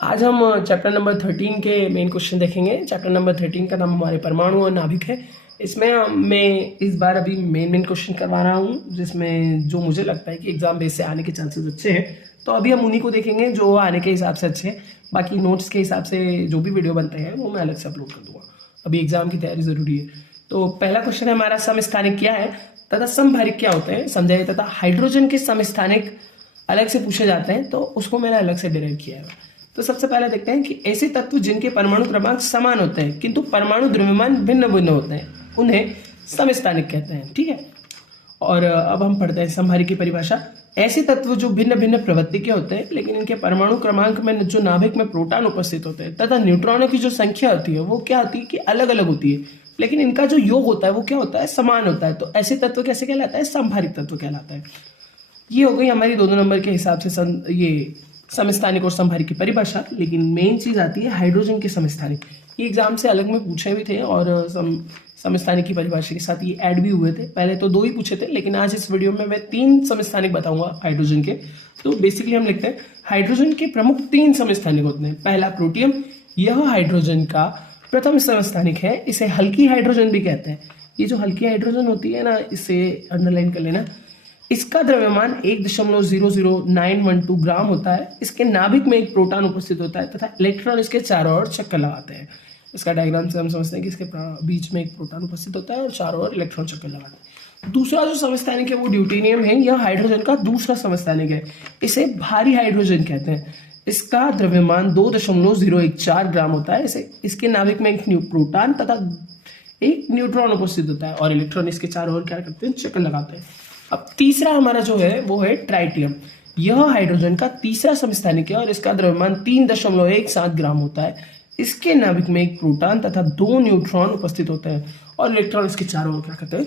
आज हम chapter number 13 के मेन क्वेश्चन देखेंगे। चैप्टर नंबर 13 का नाम हमारे परमाणु और नाभिक है। इसमें मैं इस बार अभी मेन क्वेश्चन करवा रहा हूँ, जिसमें जो मुझे लगता है कि एग्जाम बेस से आने के चांसेस अच्छे हैं। तो अभी हम उन्हीं को देखेंगे जो आने के हिसाब से अच्छे हैं। बाकी नोट्स के हिसाब से जो भी वीडियो बनते हैं वो मैं अलग से अपलोड कर दूंगा। अभी एग्जाम की तैयारी जरूरी है। तो पहला क्वेश्चन है हमारा, समस्थानिक क्या है तथा समभारिक क्या होते हैं समझाइए। तथा हाइड्रोजन के समस्थानिक अलग से पूछे जाते हैं तो उसको मैंने अलग से डिराइव किया है। तो सबसे पहले देखते हैं कि ऐसे तत्व जिनके परमाणु क्रमांक समान होते हैं किंतु परमाणु द्रव्यमान भिन्न भिन्न होते हैं उन्हें समस्थानिक कहते हैं। ठीक है। और अब हम पढ़ते हैं समभारिक की परिभाषा। ऐसे तत्व जो भिन्न भिन्न प्रवृत्ति के होते हैं लेकिन इनके परमाणु क्रमांक में जो नाभिक में प्रोटॉन उपस्थित होते हैं तथा न्यूट्रॉनों की जो संख्या होती है वो क्या होती है कि अलग अलग होती है, लेकिन इनका जो योग होता है वो क्या होता है, समान होता है। तो ऐसे तत्व कैसे कहलाता है, समभारिक तत्व कहलाता है। ये हो गई हमारी दो नंबर के हिसाब से ये समस्थानिक और समभारिक की परिभाषा। लेकिन मेन चीज आती है हाइड्रोजन के समस्थानिक। ये एग्जाम से अलग में पूछे भी थे और समस्थानिक की परिभाषा के साथ ये ऐड भी हुए थे। पहले तो 2 ही पूछे थे, लेकिन आज इस वीडियो में मैं 3 समस्थानिक बताऊंगा हाइड्रोजन के। तो बेसिकली हम लिखते हैं हाइड्रोजन के प्रमुख 3 समस्थानिक होते हैं। पहला प्रोटियम, यह हाइड्रोजन का प्रथम समस्थानिक है। इसे हल्की हाइड्रोजन भी कहते हैं। ये जो हल्की हाइड्रोजन होती है ना, इसे अंडरलाइन कर लेना। इसका द्रव्यमान 1.00912 ग्राम होता है। इसके नाभिक में एक प्रोटॉन उपस्थित होता है तथा इलेक्ट्रॉन इसके चारों ओर चक्कर लगाते हैं। इसका डायग्राम से हम समझते हैं कि इसके बीच में एक प्रोटॉन उपस्थित होता है और चारों ओर इलेक्ट्रॉन चक्कर लगाते हैं। दूसरा जो समस्थानिक है वो ड्यूटेनियम है। यह हाइड्रोजन का दूसरा समस्थानिक है। इसे भारी हाइड्रोजन कहते हैं। इसका द्रव्यमान 2.014 ग्राम होता है। इसके नाभिक में एक प्रोटॉन तथा एक न्यूट्रॉन उपस्थित होता है और इलेक्ट्रॉन इसके चारों ओर क्या करते हैं, चक्कर लगाते हैं। अब तीसरा हमारा जो है वो है ट्राइटियम। यह हाइड्रोजन का तीसरा समस्थानिक है और इसका द्रव्यमान 3.17 ग्राम होता है। इसके नाभिक में एक प्रोटॉन तथा 2 न्यूट्रॉन उपस्थित होते हैं और इलेक्ट्रॉन इसके चारों ओर क्या करते हैं,